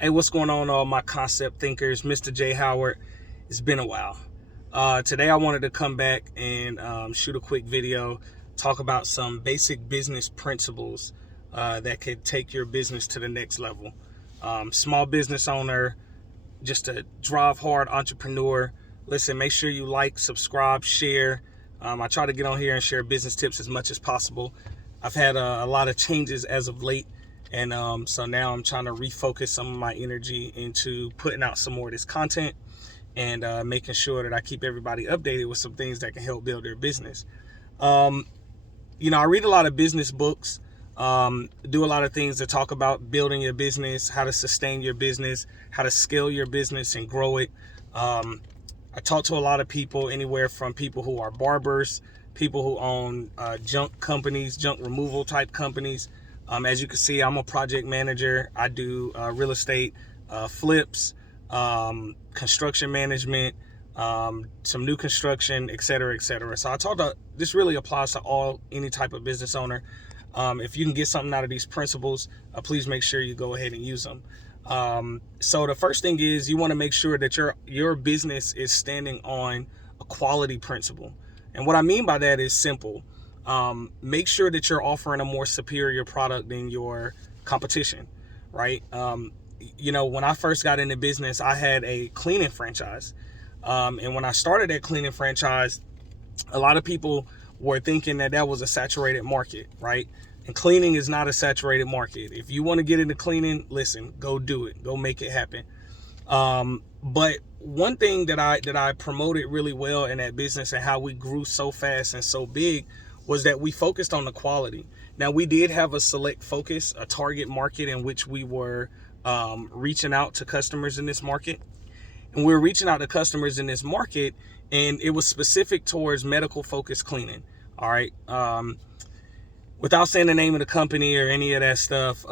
Hey, what's going on, all my concept thinkers? MrJhoward. It's been a while. Today I wanted to come back and shoot a quick video, talk about some basic business principles that could take your business to the next level. Small business owner, just a drive hard entrepreneur. Listen, make sure you like, subscribe, share. I try to get on here and share business tips as much as possible. I've had a lot of changes as of late. And so now I'm trying to refocus some of my energy into putting out some more of this content and making sure that I keep everybody updated with some things that can help build their business. I read a lot of business books, do a lot of things that talk about building your business, how to sustain your business, how to scale your business and grow it. I talk to a lot of people, anywhere from people who are barbers, people who own junk companies, junk removal type companies. As you can see, I'm a project manager. I do real estate, flips, construction management, some new construction, et cetera, et cetera. So I talk about, this really applies to any type of business owner. If you can get something out of these principles, please make sure you go ahead and use them. So the first thing is you want to make sure that your business is standing on a quality principle. And what I mean by that is simple. Make sure that you're offering a more superior product than your competition, right? When I first got into business, I had a cleaning franchise. And when I started that cleaning franchise, a lot of people were thinking that was a saturated market, right? And cleaning is not a saturated market. If you want to get into cleaning, listen, go do it. Go make it happen. But one thing that I promoted really well in that business and how we grew so fast and so big was that we focused on the quality. Now, we did have a select focus, a target market in which we were reaching out to customers in this market. And we were reaching out to customers in this market, and it was specific towards medical focused cleaning. All right. Without saying the name of the company or any of that stuff,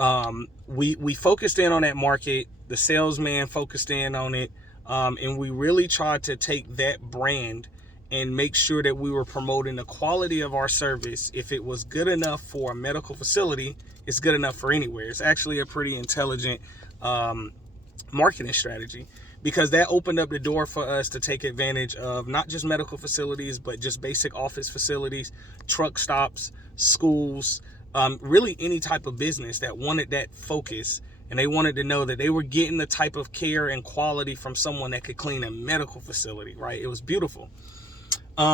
we focused in on that market. The salesman focused in on it. And we really tried to take that brand and make sure that we were promoting the quality of our service. If it was good enough for a medical facility, it's good enough for anywhere. It's actually a pretty intelligent marketing strategy, because that opened up the door for us to take advantage of not just medical facilities, but just basic office facilities, truck stops, schools, really any type of business that wanted that focus. And they wanted to know that they were getting the type of care and quality from someone that could clean a medical facility, right? It was beautiful.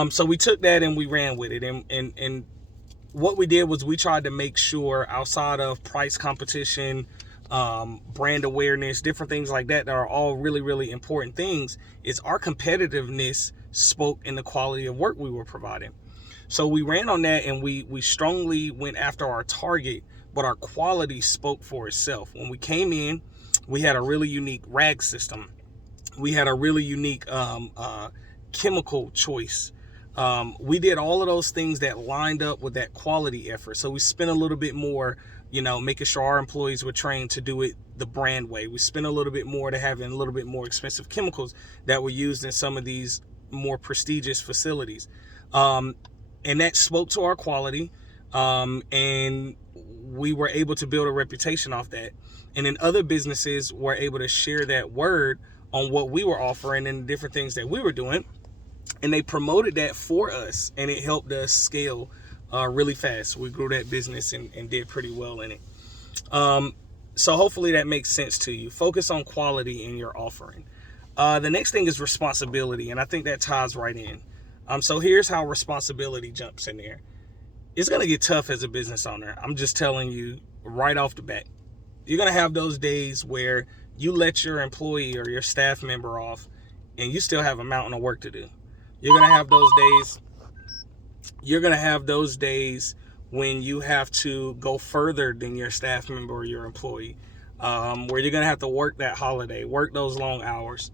So we took that and we ran with it. And what we did was we tried to make sure, outside of price competition, brand awareness, different things like that are all really, really important things, is our competitiveness spoke in the quality of work we were providing. So we ran on that, and we strongly went after our target, but our quality spoke for itself. When we came in, we had a really unique rag system. We had a really unique chemical choice. We did all of those things that lined up with that quality effort. So we spent a little bit more, making sure our employees were trained to do it the brand way. We spent a little bit more to having a little bit more expensive chemicals that were used in some of these more prestigious facilities. And that spoke to our quality. And we were able to build a reputation off that. And then other businesses were able to share that word on what we were offering and different things that we were doing. And they promoted that for us, and it helped us scale really fast. We grew that business and did pretty well in it. So hopefully that makes sense to you. Focus on quality in your offering. The next thing is responsibility, and I think that ties right in. So here's how responsibility jumps in there. It's going to get tough as a business owner. I'm just telling you right off the bat. You're going to have those days where you let your employee or your staff member off, and you still have a mountain of work to do. You're going to have those days. You're going to have those days when you have to go further than your staff member or your employee, where you're going to have to work that holiday, work those long hours.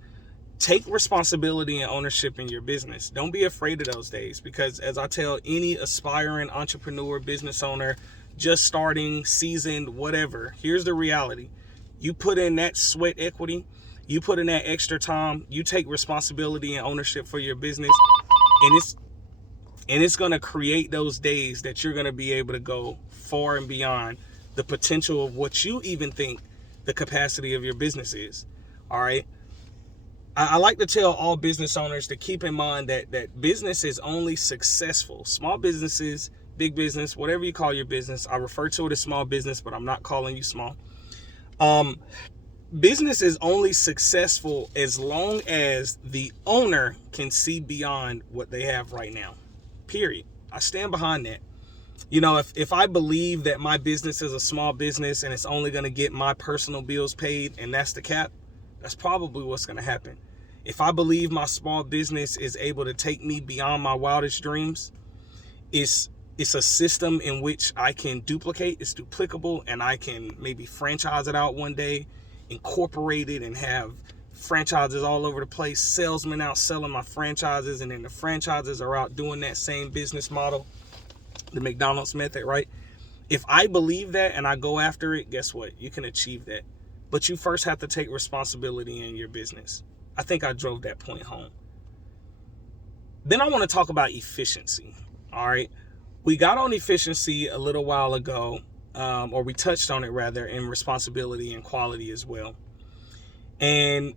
Take responsibility and ownership in your business. Don't be afraid of those days, because as I tell any aspiring entrepreneur, business owner, just starting, seasoned, whatever, here's the reality. You put in that sweat equity, you put in that extra time, you take responsibility and ownership for your business, and it's going to create those days that you're going to be able to go far and beyond the potential of what you even think the capacity of your business is. All right. I like to tell all business owners to keep in mind that business is only successful. Small businesses, big business, whatever you call your business. I refer to it as small business, but I'm not calling you small. Business is only successful as long as the owner can see beyond what they have right now. Period. I stand behind that. You know, if I believe that my business is a small business and it's only going to get my personal bills paid and that's the cap, that's probably what's going to happen. If I believe my small business is able to take me beyond my wildest dreams, it's a system in which I can duplicate, it's duplicable, and I can maybe franchise it out one day, incorporate it, and have franchises all over the place, salesmen out selling my franchises, and then the franchises are out doing that same business model, the McDonald's method, right? If I believe that and I go after it, guess what? You can achieve that. But you first have to take responsibility in your business. I think I drove that point home. Then I want to talk about efficiency. All right. We got on efficiency a little while ago, or we touched on it rather, in responsibility and quality as well. And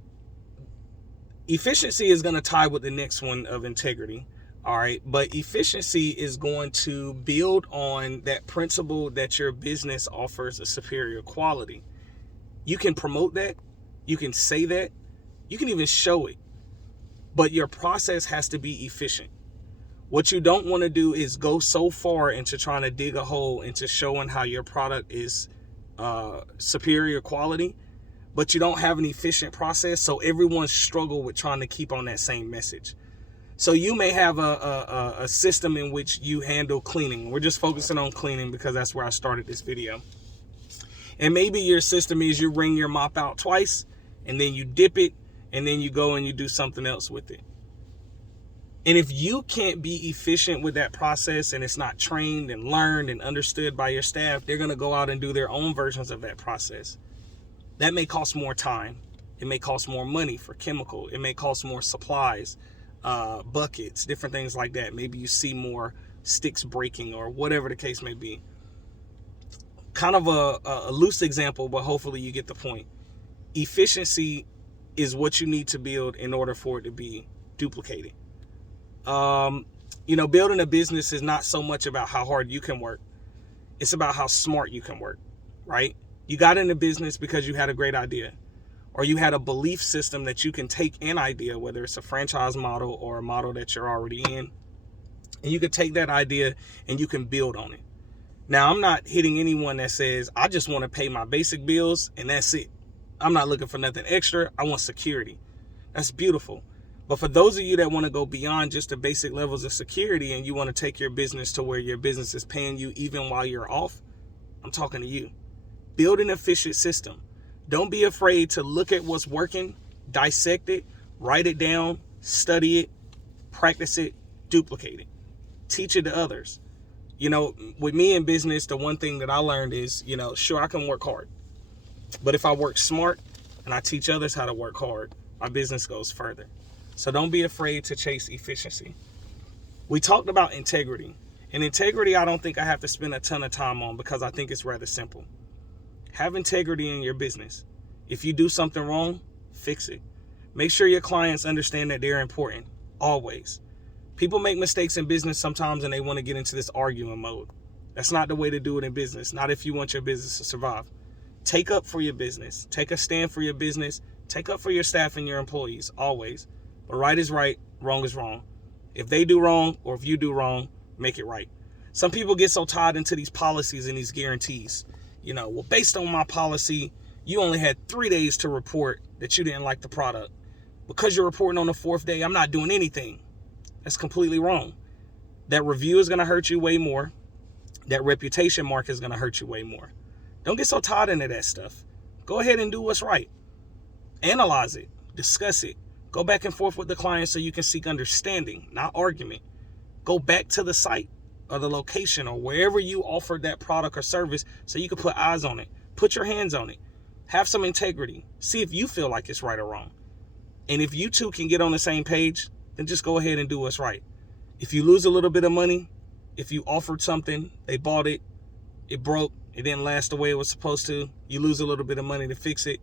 efficiency is going to tie with the next one of integrity. All right. But efficiency is going to build on that principle that your business offers a superior quality. You can promote that, you can say that, you can even show it, but your process has to be efficient. What you don't want to do is go so far into trying to dig a hole into showing how your product is superior quality, but you don't have an efficient process, so everyone struggle with trying to keep on that same message. So you may have a system in which you handle cleaning. We're just focusing on cleaning because that's where I started this video. And maybe your system is you wring your mop out twice and then you dip it and then you go and you do something else with it. And if you can't be efficient with that process and it's not trained and learned and understood by your staff, they're going to go out and do their own versions of that process. That may cost more time. It may cost more money for chemical. It may cost more supplies, buckets, different things like that. Maybe you see more sticks breaking or whatever the case may be. Kind of a loose example, but hopefully you get the point. Efficiency is what you need to build in order for it to be duplicated. You know, building a business is not so much about how hard you can work. It's about how smart you can work, right? You got into business because you had a great idea, or you had a belief system that you can take an idea, whether it's a franchise model or a model that you're already in, and you can take that idea and you can build on it. Now, I'm not hitting anyone that says, I just want to pay my basic bills and that's it. I'm not looking for nothing extra. I want security. That's beautiful. But for those of you that want to go beyond just the basic levels of security and you want to take your business to where your business is paying you even while you're off, I'm talking to you. Build an efficient system. Don't be afraid to look at what's working, dissect it, write it down, study it, practice it, duplicate it, teach it to others. You know, with me in business, the one thing that I learned is, you know, sure, I can work hard, but if I work smart and I teach others how to work hard, my business goes further. So don't be afraid to chase efficiency. We talked about integrity, and integrity I don't think I have to spend a ton of time on because I think it's rather simple. Have integrity in your business. If you do something wrong, fix it. Make sure your clients understand that they're important, always. People make mistakes in business sometimes and they want to get into this arguing mode. That's not the way to do it in business, not if you want your business to survive. Take up for your business. Take a stand for your business. Take up for your staff and your employees, always. But right is right, wrong is wrong. If they do wrong or if you do wrong, make it right. Some people get so tied into these policies and these guarantees. You know, well, based on my policy, you only had 3 days to report that you didn't like the product. Because you're reporting on the 4th day, I'm not doing anything. That's completely wrong. That review is going to hurt you way more. That reputation mark is going to hurt you way more. Don't get so tied into that stuff. Go ahead and do what's right. Analyze it. Discuss it. Go back and forth with the client so you can seek understanding, not argument. Go back to the site or the location or wherever you offered that product or service so you can put eyes on it. Put your hands on it. Have some integrity. See if you feel like it's right or wrong. And if you two can get on the same page, then just go ahead and do what's right. If you lose a little bit of money, if you offered something, they bought it, it broke, it didn't last the way it was supposed to, you lose a little bit of money to fix it,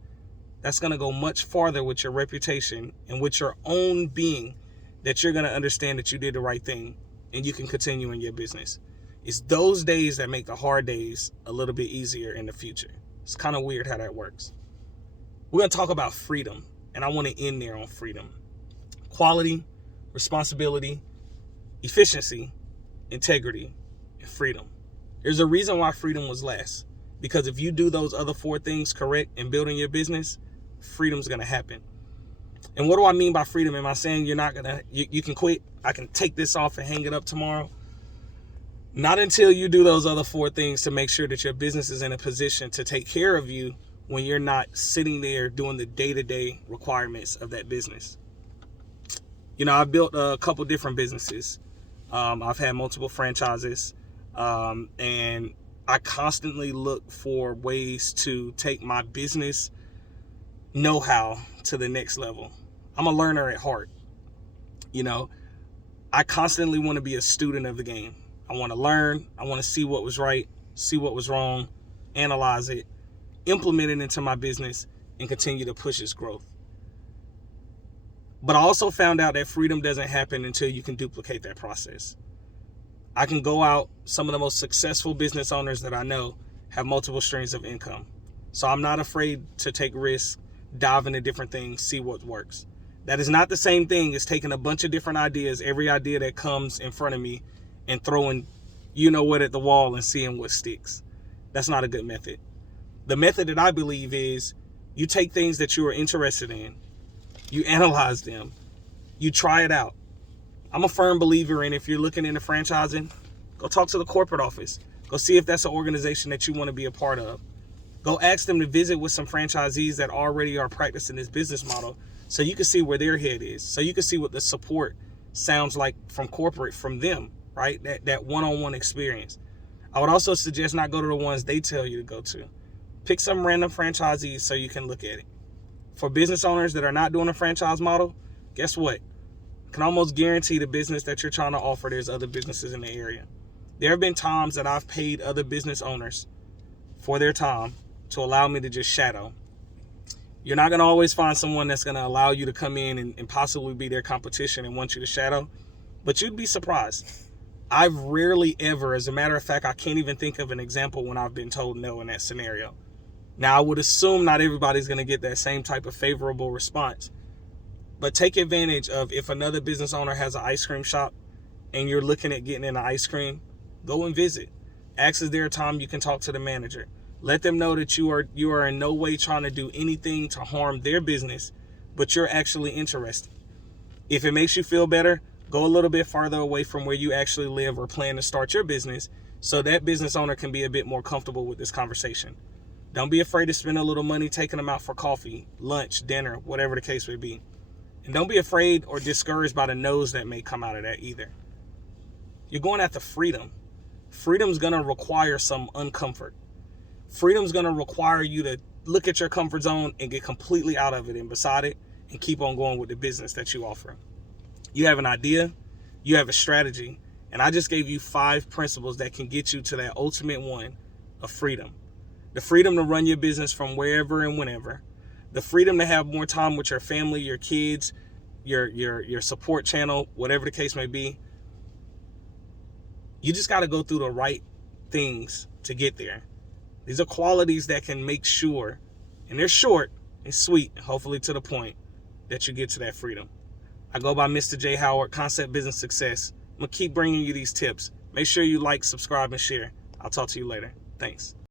that's going to go much farther with your reputation and with your own being, that you're going to understand that you did the right thing and you can continue in your business. It's those days that make the hard days a little bit easier in the future. It's kind of weird how that works. We're going to talk about freedom, and I want to end there on freedom. Quality, responsibility, efficiency, integrity, and freedom. There's a reason why freedom was last. Because if you do those other 4 things correct in building your business, freedom's going to happen. And what do I mean by freedom? Am I saying you're not going to, you can quit? I can take this off and hang it up tomorrow? Not until you do those other 4 things to make sure that your business is in a position to take care of you when you're not sitting there doing the day-to-day requirements of that business. You know, I've built a couple different businesses. I've had multiple franchises, and I constantly look for ways to take my business know-how to the next level. I'm a learner at heart. You know, I constantly want to be a student of the game. I want to learn. I want to see what was right, see what was wrong, analyze it, implement it into my business, and continue to push its growth. But I also found out that freedom doesn't happen until you can duplicate that process. I can go out, some of the most successful business owners that I know have multiple streams of income. So I'm not afraid to take risks, dive into different things, see what works. That is not the same thing as taking a bunch of different ideas, every idea that comes in front of me, and throwing you know what at the wall and seeing what sticks. That's not a good method. The method that I believe is you take things that you are interested in, you analyze them, you try it out. I'm a firm believer in, if you're looking into franchising, go talk to the corporate office. Go see if that's an organization that you want to be a part of. Go ask them to visit with some franchisees that already are practicing this business model, so you can see where their head is, so you can see what the support sounds like from corporate, from them, right? That one-on-one experience. I would also suggest not go to the ones they tell you to go to. Pick some random franchisees so you can look at it. For business owners that are not doing a franchise model, guess what? I can almost guarantee the business that you're trying to offer, there's other businesses in the area. There have been times that I've paid other business owners for their time to allow me to just shadow. You're not going to always find someone that's going to allow you to come in and possibly be their competition and want you to shadow, but you'd be surprised. I've rarely ever, as a matter of fact, I can't even think of an example when I've been told no in that scenario. Now, I would assume not everybody's going to get that same type of favorable response, but take advantage of, if another business owner has an ice cream shop and you're looking at getting into ice cream, go and visit. Ask, is there a time you can talk to the manager? Let them know that you are in no way trying to do anything to harm their business, but you're actually interested. If it makes you feel better, go a little bit farther away from where you actually live or plan to start your business, so that business owner can be a bit more comfortable with this conversation. Don't be afraid to spend a little money taking them out for coffee, lunch, dinner, whatever the case may be. And don't be afraid or discouraged by the no's that may come out of that either. You're going after freedom. Freedom's going to require some uncomfort. Freedom's going to require you to look at your comfort zone and get completely out of it and beside it and keep on going with the business that you offer. You have an idea, you have a strategy, and I just gave you 5 principles that can get you to that ultimate one of freedom. The freedom to run your business from wherever and whenever. The freedom to have more time with your family, your kids, your support channel, whatever the case may be. You just got to go through the right things to get there. These are qualities that can make sure, and they're short and sweet, and hopefully to the point, that you get to that freedom. I go by MrJhoward, Concept Business Success. I'm going to keep bringing you these tips. Make sure you like, subscribe, and share. I'll talk to you later. Thanks.